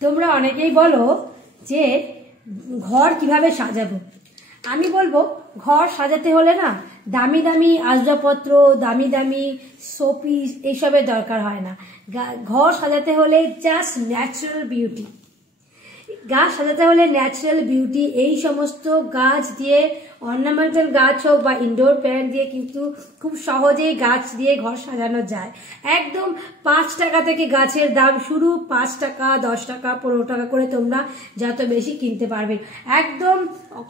তোমরা অনেকেই বলো যে ঘর কিভাবে সাজাবো। আমি বলবো ঘর সাজাতে হলে না দামি দামি আসবাবপত্র, দামি দামি শোপিস এইসবের দরকার হয় না। ঘর সাজাতে হলে জাস্ট ন্যাচারাল বিউটি। গাছ সাজাতে হলে ন্যাচারাল বিউটি, এই সমস্ত গাছ দিয়ে, অর্নামেন্টাল গাছ হোক বা ইনডোর প্ল্যান্ট দিয়ে কিন্তু খুব সহজেই গাছ দিয়ে ঘর সাজানো যায়। একদম 5 টাকা থেকে গাছের দাম শুরু, 5 টাকা, 10 টাকা, 15 টাকা করে তোমরা যত বেশি কিনতে পারবে। একদম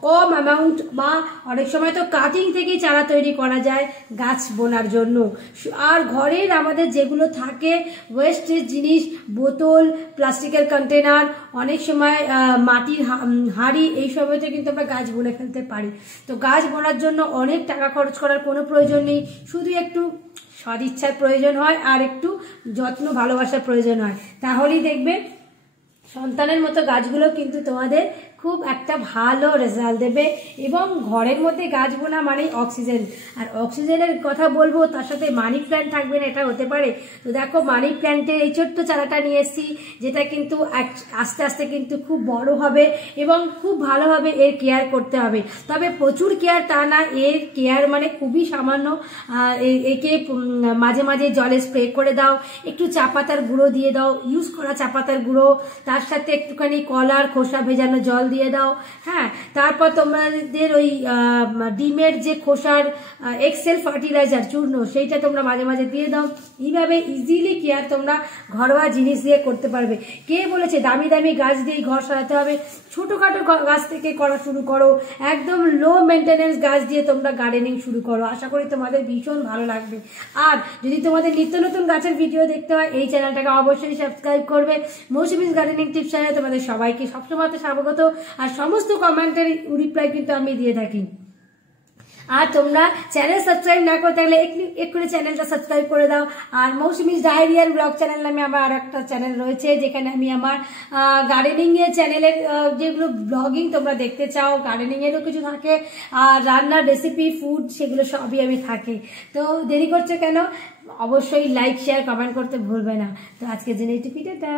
কম অ্যামাউন্ট, বা অনেক সময় তো কাটিং থেকেই চারা তৈরি করা যায় গাছ বোনার জন্য। আর ঘরের আমাদের যেগুলো থাকে ওয়েস্টেজ জিনিস, বোতল, প্লাস্টিকের কন্টেনার, অনেক সময় মাটির হাঁড়ি, এই সময়তে কিন্তু আমরা গাছ বুনে ফেলতে পারি। তো গাছ বোনার জন্য অনেক টাকা খরচ করার কোনো প্রয়োজন নেই, শুধু একটু সদিচ্ছার প্রয়োজন হয় আর একটু যত্ন ভালোবাসার প্রয়োজন হয়। তাহলেই দেখবে সন্তানের মতো গাছগুলো কিন্তু তোমাদের খুব একটা ভালো রেজাল্ট দেবে। এবং ঘরের মধ্যে গাছ বোনা মানেই অক্সিজেন, আর অক্সিজেনের কথা বলবো, তার সাথে মানি প্ল্যান্ট থাকবে না এটা হতে পারে? তো দেখো মানি প্ল্যান্টের এই ছোট্ট চারাটা নিয়ে এসেছি, যেটা কিন্তু আস্তে আস্তে কিন্তু খুব বড় হবে এবং খুব ভালোভাবে এর কেয়ার করতে হবে। তবে প্রচুর কেয়ার তা না, এর কেয়ার মানে খুবই সামান্য। একে মাঝে মাঝে জলে স্প্রে করে দাও, একটু চা পাতার গুঁড়ো দিয়ে দাও, ইউজ করা চা পাতার গুঁড়ো, তার সাথে একটুখানি কলার খোসা ভেজানো জল দিয়ে দাও। হ্যাঁ, তারপর তোমাদের ওই ডিমের যে খোসার এক্সেল ফার্টিলাইজার চূর্ণ, সেইটা তোমরা মাঝে মাঝে দিয়ে দাও। এইভাবে ইজিলি কেয়ার তোমরা ঘরোয়া জিনিস দিয়ে করতে পারবে। কে বলেছে দামি দামি গাছ দিয়েই ঘর সাজাতে হবে? ছোটখাটো গাছ থেকে করা শুরু করো, একদম লো মেনটেনেন্স গাছ দিয়ে তোমরা গার্ডেনিং শুরু করো। আশা করি তোমাদের ভীষণ ভালো লাগবে। আর যদি তোমাদের নিত্য নতুন গাছের ভিডিও দেখতে হয়, এই চ্যানেলটাকে অবশ্যই সাবস্ক্রাইব করবে। মৌসুমীজ গার্ডেনিং টিপস চ্যানেলে তোমাদের সবাইকে সবসময় স্বাগত। আর সমস্ত কমেন্টের রিপ্লাই কিন্তু আমি দিয়ে থাকি। আর তোমরা চ্যানেল সাবস্ক্রাইব না করে থাকলে এক্ষুনি চ্যানেলটা সাবস্ক্রাইব করে দাও। আর মৌসুমীজ ডায়েরি আর ব্লগ চ্যানেল নামে আমার আর একটা চ্যানেল রয়েছে, যেখানে আমি আমার গার্ডেনিং এর চ্যানেলের যেগুলো ব্লগিং তোমরা দেখতে চাও, গার্ডেনিং এরও কিছু থাকে, আর রান্নার রেসিপি, ফুড, সেগুলো সবই আমি থাকি। তো দেরি করছে কেন? অবশ্যই লাইক, শেয়ার, কমেন্ট করতে ভুলবে না। তো আজকের জন্য এইটুকুই, টাটা।